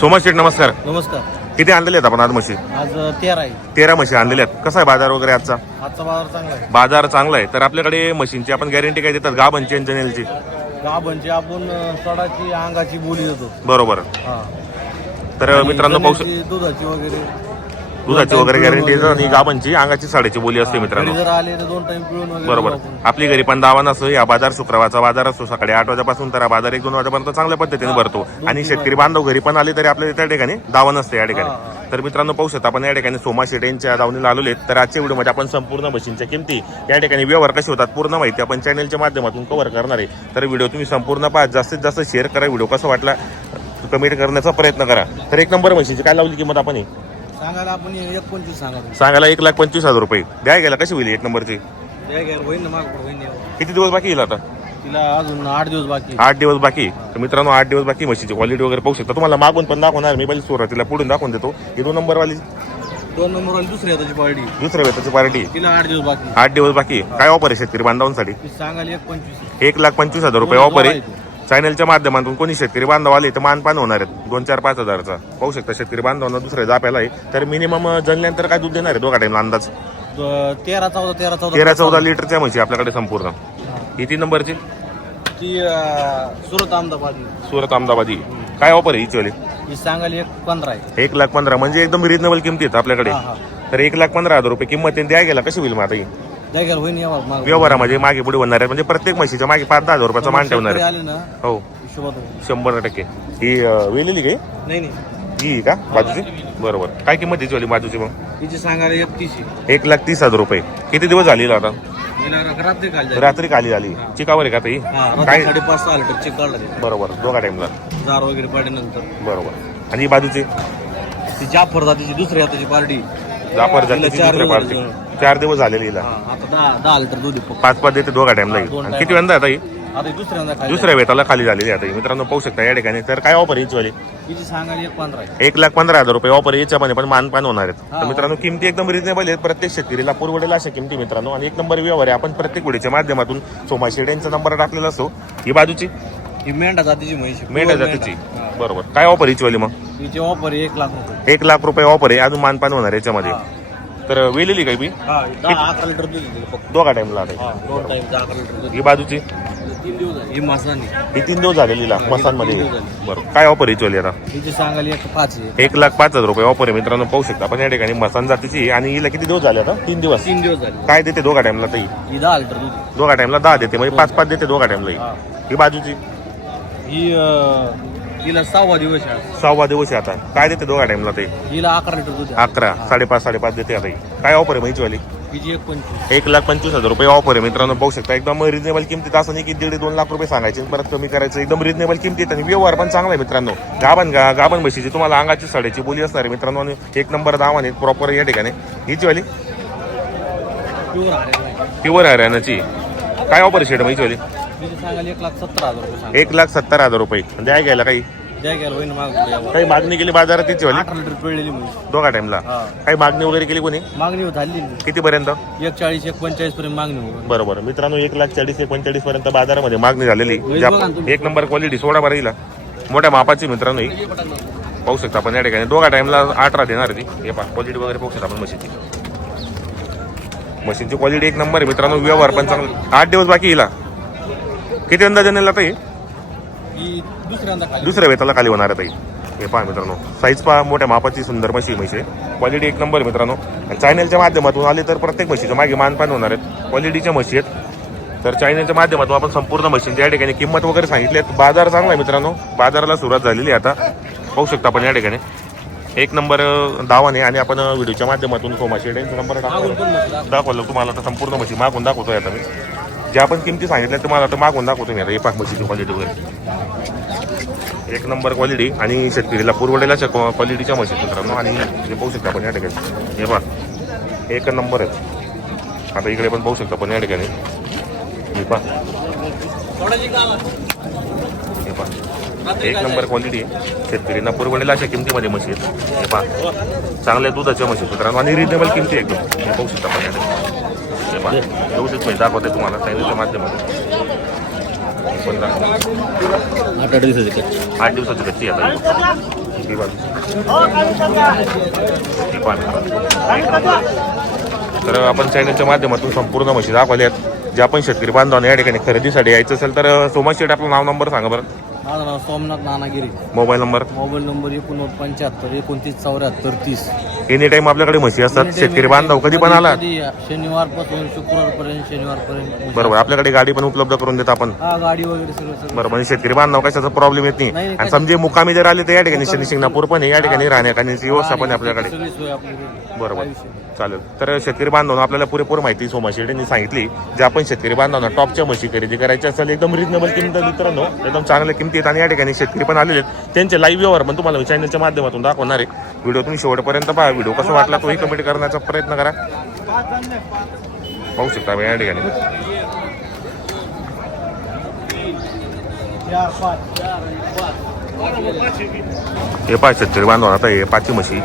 सोमा शेठ नमस्कार. नमस्कार. किती आणलेले आहेत आपण आज म्हशी? आज तेरा आहे तेरा म्हशी आणलेल्या आहेत. कसा आहे बाजार वगैरे आजचा? आजचा बाजार चांगला आहे. बाजार चांगला आहे. तर आपल्याकडे म्हशींची आपण गॅरंटी काय देतात? गाभणची आणि जनेलची गाभणची आपण अं, सडाची अंगाची बोली देतो. बरोबर. हा. तर मित्रांनो पाहू शक- दुधाची वगैरे. दुधाची वगैरे गॅरंटी आणि. गाभणची अंगाची साडेची बोली असते मित्रांनो. जर आले तर दोन टाइम पिळून वगैरे बरोबर. देऊ आपण. आपली घरी पण दावा नसतो या बाजार शुक्रवारचा बाजार असतो सकाळी आठ वाजेपासून तर हा बाजार एक दोन वाजेपर्यंत चांगल्या पद्धतीने भरतो. आणि शेतकरी बांधव घरी पण आले तरी आपल्या त्या ठिकाणी दावा नसते या ठिकाणी. तर मित्रांनो पाहू शकता आपण या ठिकाणी सोमा शेट यांच्या दावणीला आलेले आहेत. तर आजच्या व्हिडिओमध्ये आपण संपूर्ण मशीनच्या किमती या ठिकाणी व्यवहार कसे होतात पूर्ण माहिती आपण चॅनलच्या माध्यमातून कव्हर करणार आहे. तर व्हिडिओ तुम्ही संपूर्ण पहा. जास्तीत जास्त शेअर करा. व्हिडिओ कसा वाटला कमेंट करण्याचा प्रयत्न करा. तर एक नंबर म्हशीची काय लावली किंमत आपण ही? सांगायला आपण एक पंचवीस सांगा सांगायला एक लाख पंचवीस हजार रुपये. द्या गेला कशी होईल एक नंबरची? ना माग. किती दिवस बाकी येईल आता? तिला अजून आठ दिवस बाकी. आठ दिवस बाकी. तर मित्रांनो आठ दिवस बाकी म्हशीची क्वालिटी वगैरे पाहू शकता. तुम्हाला मागून पण दाखवणार मी पहिले सुरुवातीला पुढून दाखवून देतो. ही दोन नंबरवाली. दोन नंबर वाली दुसरी आहे त्याची पार्टी दुसऱ्या वेताची पार्टी तिला आठ दिवस बाकी आठ दिवस बाकी काय ऑफर आहे शेतकरी बांधवांसाठी? ती सांगायला एक पंचवीस. एक लाख पंचवीस हजार रुपये ऑफर आहे. चॅनलच्या माध्यमातून कोणी शेतकरी बांधव आले तर मानपान होणार आहेत. दोन चार पाच हजारचा. पाहू शकता शेतकरी बांधवांना दुसऱ्या जाप्याला आहे तर मिनिमम जणल्यानंतर काय दूध देणार आहे दोघा टाइमला अंदाज? तेरा चौदा तेरा चौदा तेरा चौदा लिटरच्या म्हशी आपल्याकडे संपूर्ण. तीन नंबरची? ती सुरत अहमदाबाद सुरत अहमदाबादी काय ऑफर आहे हिची ही सांगायला एक पंधरा आहे. एक लाख पंधरा. म्हणजे एकदम रिजनेबल किमती आहेत आपल्याकडे. तर एक लाख पंधरा हजार रुपये किंमत द्या गेला कशी होईल मग आता ही? घ्या होईन माग. व्यवहारामध्ये मागे पुढे होणार आहे म्हणजे प्रत्येक म्हशीच्या मागे पाच दहा हजार रुपयाचा मान ठेवणार आहे आले ना हो. हिशोबात होईल. शंभर टक्के. ही अं, वेलेली काय? नाही नाही. ही का? बाजूची? बरोबर. काय किंमत याची वाली बाजूची मग? तिची सांगायला एक लाख तीस हजार रुपये. किती दिवस झालेला आता? हिला रात्री काल जायचं. रात्री खाली झाली. चिकावर आहे का ताई हा? काय? साडेपाच सहा लिटर चेक काढला ते. बरोबर. दोघा टाइमला जार वगैरे पाडल्यानंतर. बरोबर. आणि ही बाजूची? ती जाफर जातीची दुसरी हाताची पार्टी. जातीची चार दिवस पार्टी. चार दिवस झालेली हिला. आता दहा दहा लिटर दूध आहे फक्त. पाच पाच देते दोघा टाइमला आणि. किती वेळा आता ही? आता ही दुसऱ्यांदा खाली दुसऱ्या वेताला खाली झालेली आहे आता ही. मित्रांनो पाहू शकता या ठिकाणी. तर काय ऑफर याची वाली? तिची सांगायला एक पंधरा आहे. एक लाख पंधरा हजार रुपये ऑफर याच्यामध्ये पण मानपान होणार आहेत. तर मित्रांनो किमती एकदम रिजनेबल आहेत. प्रत्येक शेतकरीला पुरवडेल अशा किमती मित्रांनो. आणि एक नंबर व्यवहार आहे. आपण प्रत्येक व्हिडिओच्या माध्यमातून सोमा शेड यांचा नंबर टाकलेला असतो. ही बाजूची? ही मेंढा जातीची म्हैस आहे. मेंढ्या Pure जातीची. मेंढा. हा. बरोबर. काय ऑफर याची वाली मग? ऑफर आहे एक लाख रुपये. एक लाख रुपये ऑफर आहे अजून मानपान होणार आहे याच्यामध्ये. तर वेलेली काय बी? हा दहा अकरा लिटर दूध आहे तिला फक्त. दोघा टाइमला हा दोन टाइम अकरा लिटर दूध ही बाजूची? तीन दिवस झाले. ही मासानी. ही तीन दिवस तीन झाले. बरोबर काय ऑफर याची वाली आता सांगायला एक पाच आहे. एक लाख पाच हजार रुपये ऑफर आहे मित्रांनो पाहू शकता आपण या ठिकाणी मसान जातीची आहे. आणि हिला किती दिवस झाले आता? तीन दिवस. तीन दिवस झाले. काय देते दोघा टाइमला ताई? ही दहा लिटर दूध आहे. दोघा टाइमला दहा देते म्हणजे पाच पाच देते दोघा टाइमला हा. ही बाजूची? ही अं, हिला सहावा दिवस आहे. आज. सहावा दिवस आहे आता. काय देते दोघा टाइमला ते? हिला अकरा लिटर दूध आहे. अकरा साडेपाच साडेपाच देते आता ही. काय ऑफर आहे माहिती वाली हिची एक पंचवीस. एक लाख पंचवीस हजार रुपये ऑफर आहे मित्रांनो पाहू शकता. एकदम रिजनेबल किमतीत असं नाही की दीड दोन लाख रुपये सांगायचे आणि परत कमी करायचं. एकदम रिजनेबल किमतीत आणि व्यवहार पण चांगला आहे मित्रांनो. गाभण गा गाभण म्हशीची तुम्हाला अंगाची साडेची बोली असणार आहे मित्रांनो. आणि एक नंबर दावा आहे प्रॉपर या ठिकाणी. हीची वाली? प्युअर आहे. प्युअर हरियाणाची काय ऑफर शेड माहिती वाली हिची सांगायला एक लाख सत्तर हजार रुपये सांग एक लाख सत्तर हजार रुपये. द्या घ्यायला काही. काही मागणी केली बाजारात तिची वाली? दोघा टाइमला हा. काही मागणी वगैरे केली कोणी? मागणी झाली. किती पर्यंत एक चाळीस एक पंचेचाळीस पर्यंत मागणी बरोबर. मित्रांनो एक लाख चाळीस ते पंचेचाळीस पर्यंत बाजारामध्ये मागणी झालेली. एक नंबर क्वालिटी सोडा बरं हिला. मोठ्या मापाची मित्रांनो ही. पाहू शकता आपण या ठिकाणी. दोघा टाइमला अठरा देणार आहे ती. हे पहा क्वालिटी वगैरे पाहू शकता आपण मशीनची. मशीनची क्वालिटी एक नंबर आहे मित्रांनो. व्यवहार पण चांगला. आठ दिवस बाकी हिला. किती अंदाज आणला ताई ही दुसऱ्यांदा खाली दुसऱ्या वेताला खाली होणार आहे ताई. हे पहा मित्रांनो. साईज पहा मोठ्या मापाची सुंदर म्हशी आहे म्हशी. क्वालिटी एक नंबर मित्रांनो. आणि चॅनलच्या माध्यमातून आले तर प्रत्येक म्हशीच्या मागे मानपान होणार आहेत. क्वालिटीच्या म्हशी आहेत. तर चॅनलच्या माध्यमातून आपण संपूर्ण मशीनच्या या ठिकाणी किंमत वगैरे सांगितली आहेत. बाजार चांगला आहे मित्रांनो. बाजाराला सुरुवात झालेली आहे आता. पाहू शकता आपण या ठिकाणी. एक नंबर दावाने आणि आपण व्हिडिओच्या माध्यमातून सोमा शेडेंचा नंबर म्हटलं दाखवलं. तुम्हाला आता संपूर्ण म्हशी मागून दाखवतोय आता मी. ज्या आपण किमती सांगितल्या तुम्हाला आता मागून दाखवतो मी आता. हे पाक म्हशीची क्वालिटी वगैरे एक नंबर क्वालिटी आणि शेतकरीला पुरवडेला क्वालिटीच्या म्हशी मित्रांनो. आणि हे पाहू शकता आपण या ठिकाणी. हे पहा. एक नंबर आहे. आता इकडे पण पाहू शकता पण या ठिकाणी. हे पहा. हे पहा. एक नंबर क्वालिटी आहे. शेतकरींना पुरवडेला अशा किमतीमध्ये मशीन हे पहा. चांगल्या दुधाच्या मशीन मित्रांनो. आणि रिजनेबल किमती आहे एकदम. हे पाहू शकता आपण या ठिकाणी. व्यवस्थित म्हणजे दाखवते तुम्हाला. माध्यमातून. पण. आठ आठ दिवसाची आठ दिवसाची कच्ची आता ही. तर आपण चॅनलच्या माध्यमातून संपूर्ण म्हशी दाखवल्या आहेत जे आपण शेतकरी बांधवांना या ठिकाणी खरेदीसाठी यायचं असेल तर सोमा शेट आपलं नाव नंबर सांगा बरं. माझं नाव Somnath Nanagiri. Mobile number. Mobile number एकोणनव्वद पंच्याहत्तर एकोणतीस चौऱ्याहत्तर तीस. एनी टाइम आपल्याकडे म्हशी असतात शेतकरी बांधव कधी पण आला. शनिवारपासून शुक्रवार पर्यंत शनिवार पर्यंत बरोबर आपल्याकडे गाडी पण उपलब्ध करून देत आपण. गाडी वगैरे सगळं बरोबर म्हणजे शेतकरी बांधव कशाचा प्रॉब्लेम येत नाही. आणि समजे मुकामी जर आले तर या ठिकाणी शनी शिंगणापूर पण आहे या ठिकाणी राहण्या खाण्याची व्यवस्था पण आपल्याकडे. बरोबर. चालेल. तर शेतकरी बांधवांना आपल्याला पुरेपूर माहिती सोमा सांगितली जे आपण शेतकरी बांधवांना टॉपच्या म्हशी खरेदी करायची असेल एकदम रिजनेबल किंमत मित्रांनो एकदम चांगल्या किमतीत आणि या ठिकाणी शेतकरी पण आलेले आहेत. त्यांचे लाईव्ह व्यवहार पण तुम्हाला चॅनलच्या माध्यमातून दाखवणार आहे. व्हिडिओ तुम्ही शेवटपर्यंत पहा. व्हिडिओ कसा वाटला तोही कमेंट करण्याचा प्रयत्न करा. पाहू शकता या ठिकाणी. हे पाच शेतकरी बांधव आता हे पाचवी म्हशी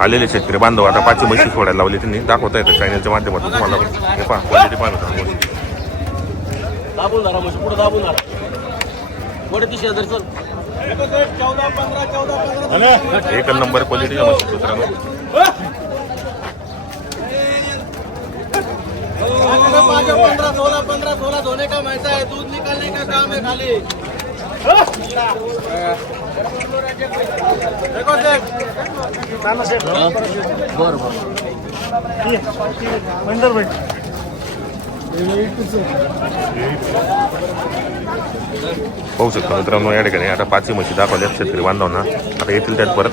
आलेले शेतकरी बांधव आता पाचशे म्हशी सोडायला लावली त्यांनी. दाखवता येतं चॅनलच्या माध्यमातून तुम्हाला. हे पहा क्वालिटी पहा दाबून पुढे दाबून एक नंबर क्वालिटीच्या म्हशी मित्रांनो. पंद्रह सोलह पंद्रह सोलह धोने का मैसा है दूध निकालने का काम है खाली? देखो सेठ बर बर पाहू शकता मित्रांनो या ठिकाणी आता पाचही म्हशी दाखवल्या शेतकरी बांधवांना. आता येतील त्यात परत.